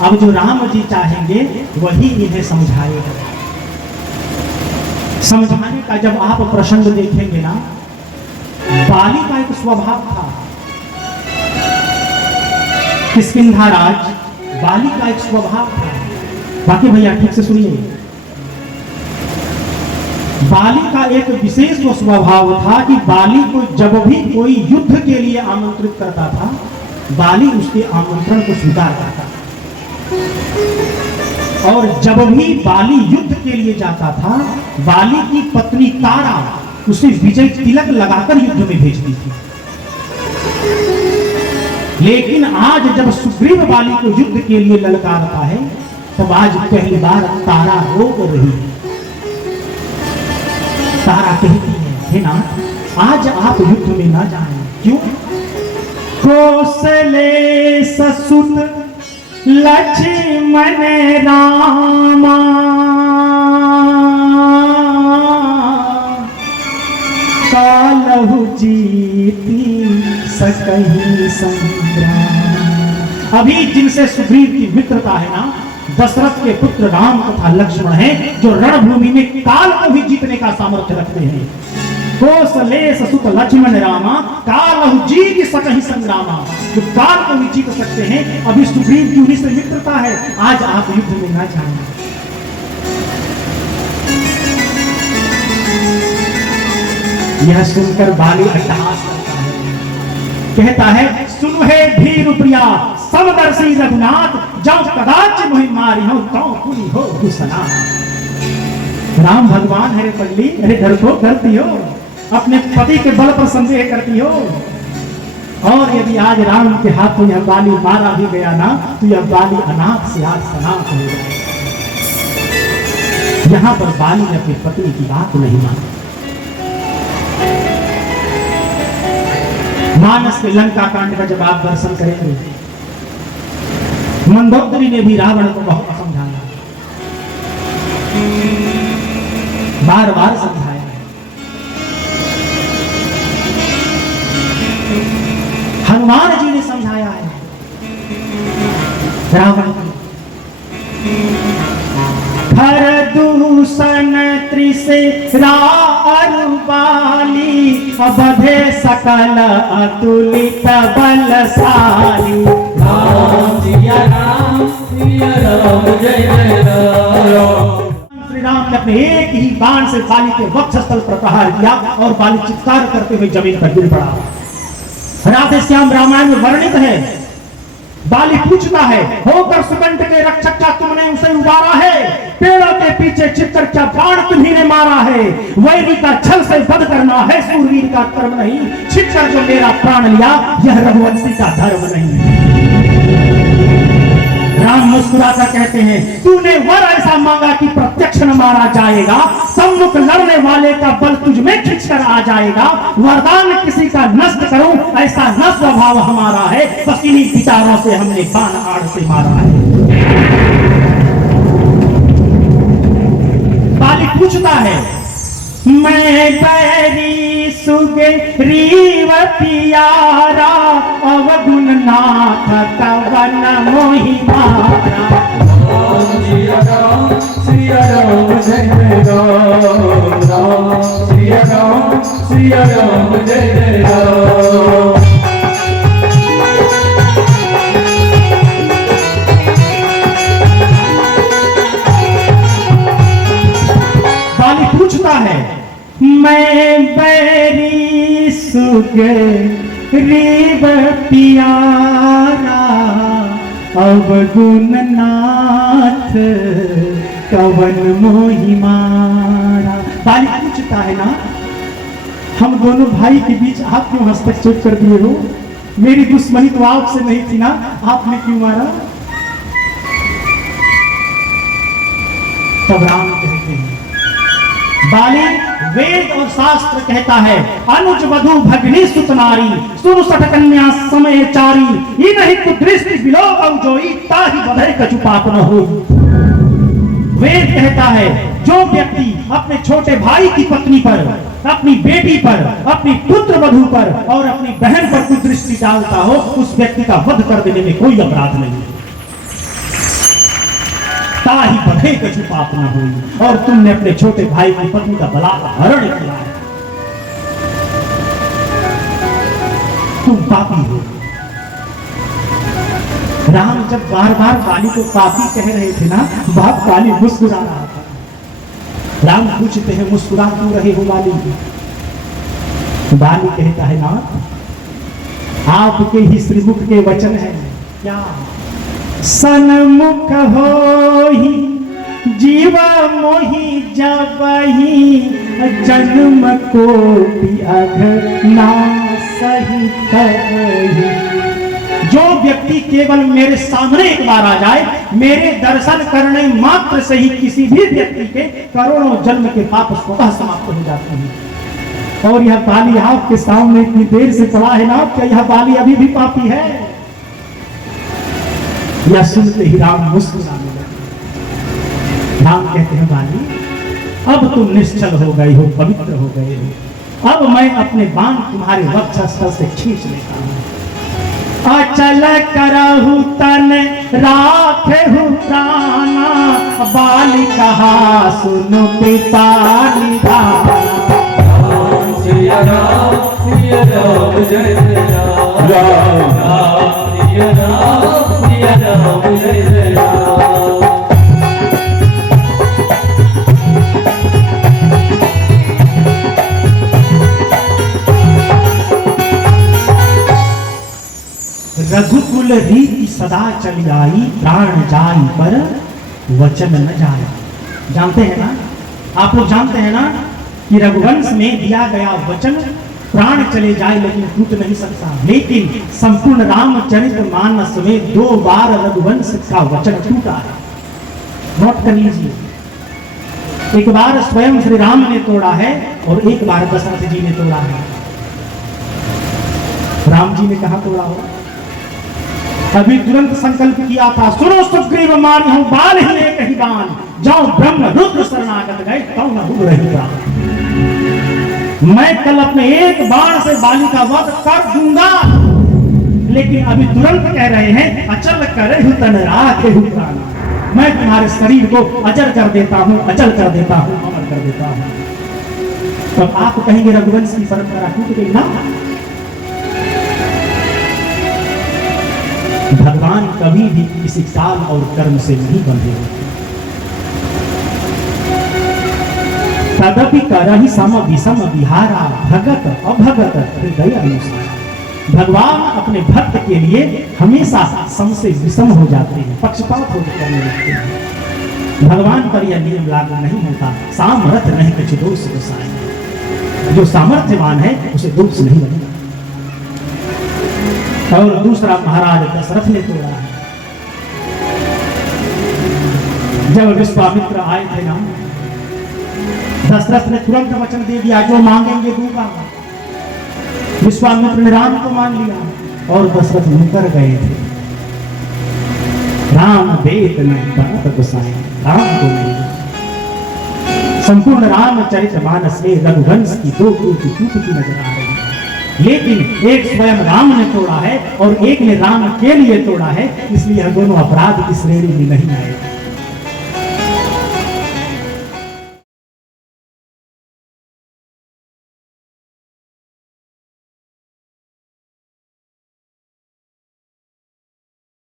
अब जो राम जी चाहेंगे वही इन्हें समझाएगा। समझाने का जब आप प्रसंग देखेंगे ना, बाली का एक स्वभाव था, किष्किंधा राज बाली का एक स्वभाव था। बाकी भैया ठीक से सुनिए, बाली का एक विशेष वो स्वभाव था कि बाली को जब भी कोई युद्ध के लिए आमंत्रित करता था, बाली उसके आमंत्रण को स्वीकार करता था। और जब भी बाली युद्ध के लिए जाता था, बाली की पत्नी तारा उसे विजय तिलक लगाकर युद्ध में भेजती थी। लेकिन आज जब सुग्रीव बाली को युद्ध के लिए ललकारता है, तब आज पहली बार तारा रो रही है। तारा कहती है ना, आज आप युद्ध में ना जाएं। क्यों? कौशले ससुत लक्ष्मण रामा कालहु जीती सकहि संग्राम। अभी जिनसे सुग्रीव की मित्रता है ना, दशरथ के पुत्र राम तथा लक्ष्मण हैं, जो रणभूमि में काल को भी जीतने का सामर्थ्य रखते हैं। कौशले ससुत लक्ष्मण रामा कालहु जीत सकहि संग्रामा, जो काल को भी जीत सकते हैं। अभी सुग्रीव की उन्हीं से मित्रता है, आज आप युद्ध में ना जाएं। यह सुनकर बाली अट्टहास करता है, कहता है, सुन हे धीर प्रिया समदर्शी रघुनाथ, जब कदाच मोहि मारी हो तो पुनि हो हुसना। राम भगवान है पगली, अरे डरती हो, अपने पति के बल पर संदेह करती हो। और यदि आज राम के हाथों यह बाली मारा भी गया ना, तो यह बाली अनाथ से आज सनाथ हो जाए। यहां पर बाली ने अपनी पत्नी की बात नहीं मानी। मानस के लंका कांड का जब आप दर्शन करेंगे, मंदोदरी ने भी रावण को बहुत समझाया, बार बार समझाया। हनुमान जी ने समझाया है रावण को। हर दूषण त्रिशिरा बाली, अबधे सकल अतुलित बलशाली। राम सिया राम जय जय राम। श्री राम ने अपने एक ही बाण से बाली के वक्षस्थल पर प्रहार किया और बाली चित्कार करते हुए जमीन पर गिर पड़ा। राधे श्याम रामायण में वर्णित है। बाली पूछता है, होकर सुकंठ के रक्षक क्या तुमने उसे उबारा है? पेड़ों के पीछे छिपकर क्या बाण तुम्ही ने मारा है? वैरी का छल से वध करना है सूरवीर का कर्म नहीं, छिपकर जो मेरा प्राण लिया यह रघुवंशी का धर्म नहीं। राम मुस्कुराकर कहते हैं, तूने वर ऐसा मांगा कि प्रत्यक्ष न मारा जाएगा, सम्मुख लड़ने वाले का बल तुझ में खिंचकर आ जाएगा। वरदान किसी का नष्ट करूं ऐसा न स्वभाव हमारा है, बस इन्हीं विचारों से हमने बाण आड़ से मारा है। बाली पूछता है, मैं बैरी सुग्रीव प्यारा, अवगुण नाथ कवन मोहि मारा। सिया राम जय राम, राम सिया राम जय राम। बाली पूछता है, मैं बैरी सुग्रीव प्यारा, अवगुण नाथ कवन मोहि मारा। बाली पूछता है ना, हम दोनों भाई के बीच आप क्यों हस्तक्षेप कर दिए हो? मेरी दुश्मनी तो आपसे नहीं थी ना, आपने क्यों मारा? तब राम कहते हैं, बाली वेद और शास्त्र कहता है, अनुज वधु भगनी सुत नारी, सुन सठ कन्या समय चारी, ये नहीं कुदृष्टि बिलोक जोई, ताहि बधै कछु पाप न हो। वेद कहता है, जो व्यक्ति अपने छोटे भाई की पत्नी पर, अपनी बेटी पर, अपनी पुत्र वधु पर और अपनी बहन पर कुदृष्टि डालता हो, उस व्यक्ति का वध कर देने में कोई अपराध नहीं है। ताही बढ़े कछु पाप न हुई, और तुमने अपने छोटे भाई की पत्नी का बलात्कार किया है। तुम पापी हो। राम जब बार बार बाली को पापी कह रहे थे ना, बाप बाली मुस्कुरा रहा था। राम पूछते हैं मुस्कुरा क्यों रहे हो बाली? बाली कहता है ना, आपके ही श्रीमुख के वचन है। क्या? सन्मुख होहि जीवा मोहि जबहि, जन्म कोटि अघना सही कहि। जो व्यक्ति केवल मेरे सामने एक बार आ जाए, मेरे दर्शन करने मात्र से ही किसी भी व्यक्ति के करोड़ों जन्म के पाप स्वतः समाप्त हो जाते हैं। और यह बाली आपके सामने इतनी देर से पड़ा है ना, क्या यह बाली अभी भी पापी है? यह सुनते ही राम मुस्कुराने लगे। राम कहते हैं बाली, अब तुम निश्चल हो गई हो, पवित्र हो गए हो। अब मैं अपने बाण तुम्हारे वक्षस्थल से खींच लेता हूं। अचल करहु तन राखेहु प्राणा, बाली कहा सुनो पिता निधाना। सिया राम जय राम, राम सिया राम जय राम। रघुकुल रीति सदा चली आई, प्राण जाई पर वचन न जाए। जानते हैं ना, आप लोग जानते हैं ना कि रघुवंश में दिया गया वचन प्राण चले जाए लेकिन टूट नहीं सकता। लेकिन संपूर्ण रामचरित मानस में 2 बार रघुवंश का वचन टूटा है। नोट कर लीजिए, एक बार स्वयं श्री राम ने तोड़ा है और एक बार दशरथ जी ने तोड़ा है। राम जी ने कहा तोड़ा हो? अभी तुरंत संकल्प किया था, सुनो सुग्रीव मारी हूं बाल ही एक ही बाण, जाओ ब्रह्म रुद्र शरणागत गए तौ न हुब रही प्राण। मैं कल अपने एक बाण से बाली का वध कर दूंगा। लेकिन अभी तुरंत कह रहे हैं अचल करे हूं तन राखे हूं प्राण। मैं तुम्हारे शरीर को अजर कर देता हूं, अचल कर देता हूं, अमर कर देता हूं। तब आप कहेंगे रघुवंश की परंपरा टूट गई ना? भगवान कभी भी किसी काल और कर्म से नहीं बंधे होते। तदपि करहि सम विषम विहारा, भगत अभगत हृदय अनुसार। भगवान अपने भक्त के लिए हमेशा सम से विषम हो जाते हैं, पक्षपात हो करने लगते हैं। भगवान पर यह नियम लागू नहीं होता। सामर्थ्य नहीं कुछ दोष गोसाई। जो सामर्थ्यवान है उसे दोष नहीं लगेगा। और दूसरा महाराज दशरथ ने तोड़ा है। जब विश्वामित्र आए थे ना, दशरथ ने तुरंत वचन दे दिया, जो मांगेंगे दूंगा। विश्वामित्र ने राम को मान लिया और दशरथ मुकर गए थे। राम वेद नहीं बनत गोसाई, राम को नहीं। संपूर्ण रामचरित मानस में रघुवंश की 2 टूटी नजर आ रही है। लेकिन एक स्वयं राम ने तोड़ा है और एक ने राम के लिए तोड़ा है, इसलिए हम दोनों अपराध की श्रेणी में नहीं आए।